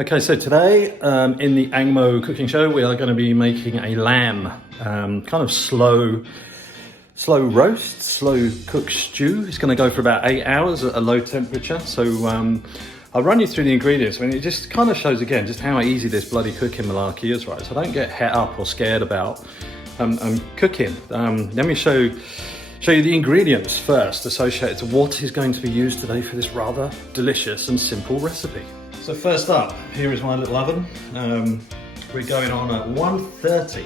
Okay, so today in the Angmo cooking show, we are going to be making a lamb, kind of slow roast, slow cook stew. It's going to go for about 8 hours at a low temperature. So I'll run you through the ingredients. I mean, it just kind of shows again just how easy this bloody cooking malarkey is, right? So don't get het up or scared about cooking. Let me show you the ingredients first associated to what is going to be used today for this rather delicious and simple recipe. So first up, here is my little oven. We're going on at 130.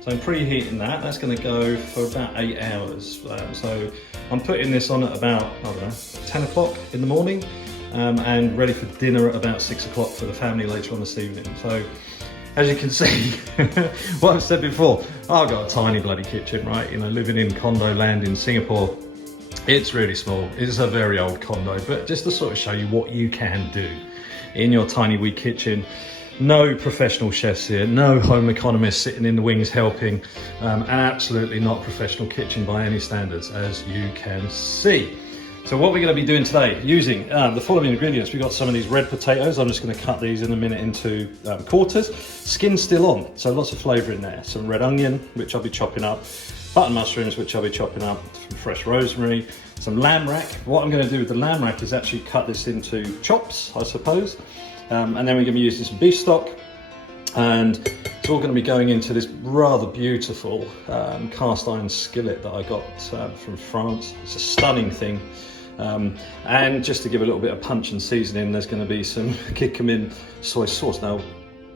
So I'm preheating that. That's going to go for about 8 hours. So I'm putting this on at about, I don't know, 10 o'clock in the morning and ready for dinner at about 6 o'clock for the family later on this evening. So as you can see, what I've said before, I've got a tiny bloody kitchen, right? You know, living in condo land in Singapore. It's really small. It's a very old condo, but just to sort of show you what you can do in your tiny wee kitchen. No professional chefs here, no home economists sitting in the wings helping, and absolutely not professional kitchen by any standards, as you can see. So what we're going to be doing today, using the following ingredients. We've got some of these red potatoes. I'm just going to cut these in a minute into quarters. Skin still on, so lots of flavour in there. Some red onion, which I'll be chopping up. Button mushrooms, which I'll be chopping up. Some fresh rosemary. Some lamb rack. What I'm going to do with the lamb rack is actually cut this into chops, I suppose. And then we're going to be using some beef stock. And it's all going to be going into this rather beautiful cast iron skillet that I got from France. It's a stunning thing. And just to give a little bit of punch and seasoning, there's going to be some curcumin soy sauce. Now,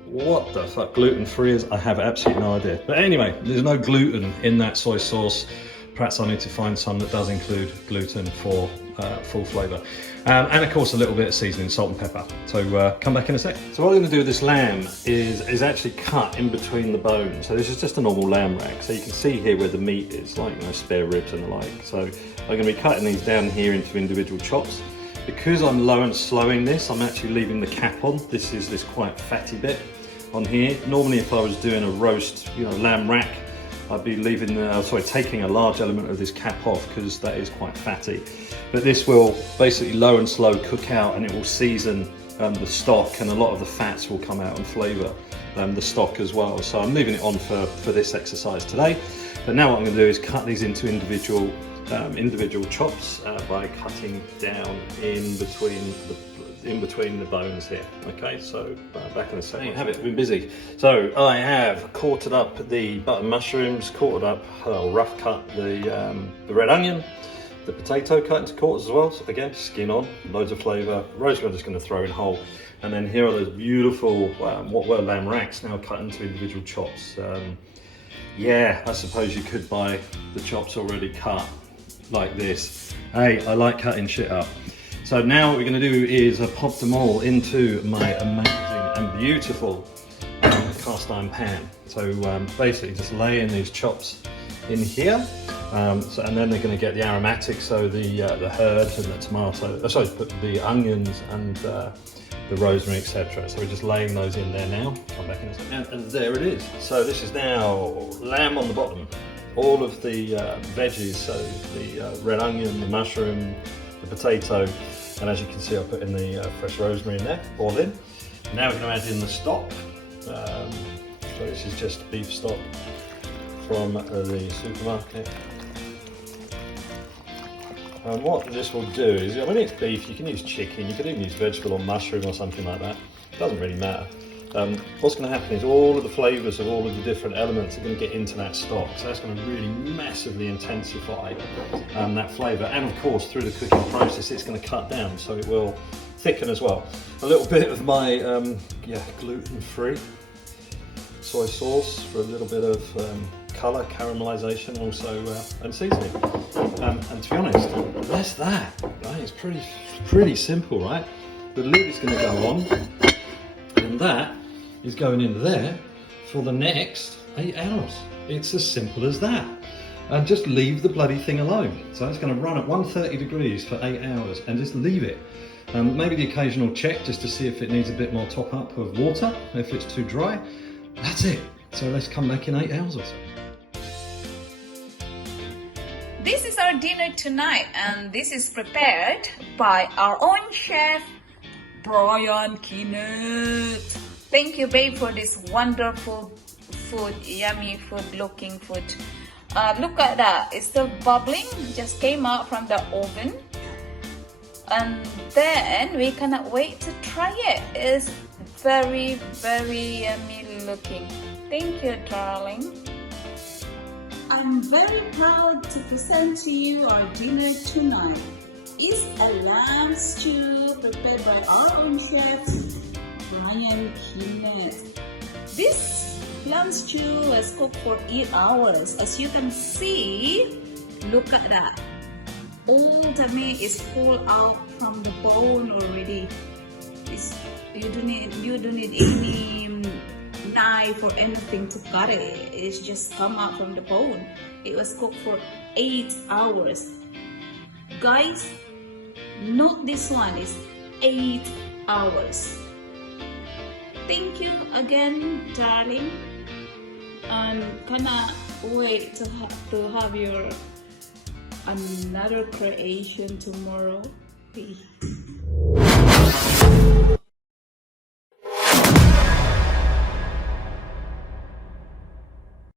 what the fuck gluten-free is, I have absolutely no idea. But anyway, there's no gluten in that soy sauce. Perhaps I need to find some that does include gluten for full flavour. And of course a little bit of seasoning, salt and pepper. So come back in a sec. So what I'm going to do with this lamb is actually cut in between the bones. So this is just a normal lamb rack. So you can see here where the meat is, like, you know, spare ribs and the like. So I'm going to be cutting these down here into individual chops. Because I'm low and slowing this, I'm actually leaving the cap on. This is this quite fatty bit on here. Normally if I was doing a roast, you know, lamb rack, I'd be leaving taking a large element of this cap off because that is quite fatty. But this will basically low and slow cook out, and it will season the stock, and a lot of the fats will come out and flavour the stock as well. So I'm leaving it on for this exercise today. But now what I'm going to do is cut these into individual chops by cutting down in between the bones here. Okay, so back in a second. Have it, been busy. So I have quartered up the button mushrooms, rough cut the red onion, the potato cut into quarters as well. So again, skin on, loads of flavour. Rosemary I'm just going to throw in whole. And then here are those beautiful, what were lamb racks, now cut into individual chops. Yeah, I suppose you could buy the chops already cut like this. Hey, I like cutting shit up. So now what we're going to do is pop them all into my amazing and beautiful cast iron pan. So basically just laying these chops in here, and then they're going to get the aromatics, so the herbs and the tomato, the onions and the rosemary, etc. So we're just laying those in there now. Come back in a second. And there it is. So this is now lamb on the bottom. All of the veggies, so the red onion, the mushroom, the potato, and as you can see I put in the fresh rosemary in there, all in. Now we're going to add in the stock. So this is just beef stock from the supermarket. And what this will do is, when it's beef, you can use chicken, you can even use vegetable or mushroom or something like that. It doesn't really matter. What's going to happen is all of the flavours of all of the different elements are going to get into that stock. So that's going to really massively intensify that flavour. And of course, through the cooking process, it's going to cut down, so it will thicken as well. A little bit of my gluten-free soy sauce for a little bit of colour, caramelisation, also and seasoning. And to be honest, that's that. Right? It's pretty simple, right? The lid is going to go on, and that is going in there for the next 8 hours. It's as simple as that. And just leave the bloody thing alone. So it's going to run at 130 degrees for 8 hours, and just leave it. Maybe the occasional check just to see if it needs a bit more top up of water, if it's too dry. That's it. So let's come back in 8 hours or so. This is our dinner tonight, and this is prepared by our own chef, Brian Kenneth. Thank you, babe, for this wonderful food, yummy food looking food. Look at that, it's still bubbling, just came out from the oven. And then we cannot wait to try it. It's very, very yummy looking. Thank you, darling. I'm very proud to present to you our dinner tonight. It's a lamb stew prepared by our own chef, Brian Kenneth. This lamb stew was cooked for 8 hours. As you can see, look at that. All the meat is pulled out from the bone already. You don't need any knife or anything to cut it. It's just come out from the bone. It was cooked for 8 hours. Guys, not this one, it's 8 hours. Thank you again, darling. And cannot wait to have your another creation tomorrow. Peace.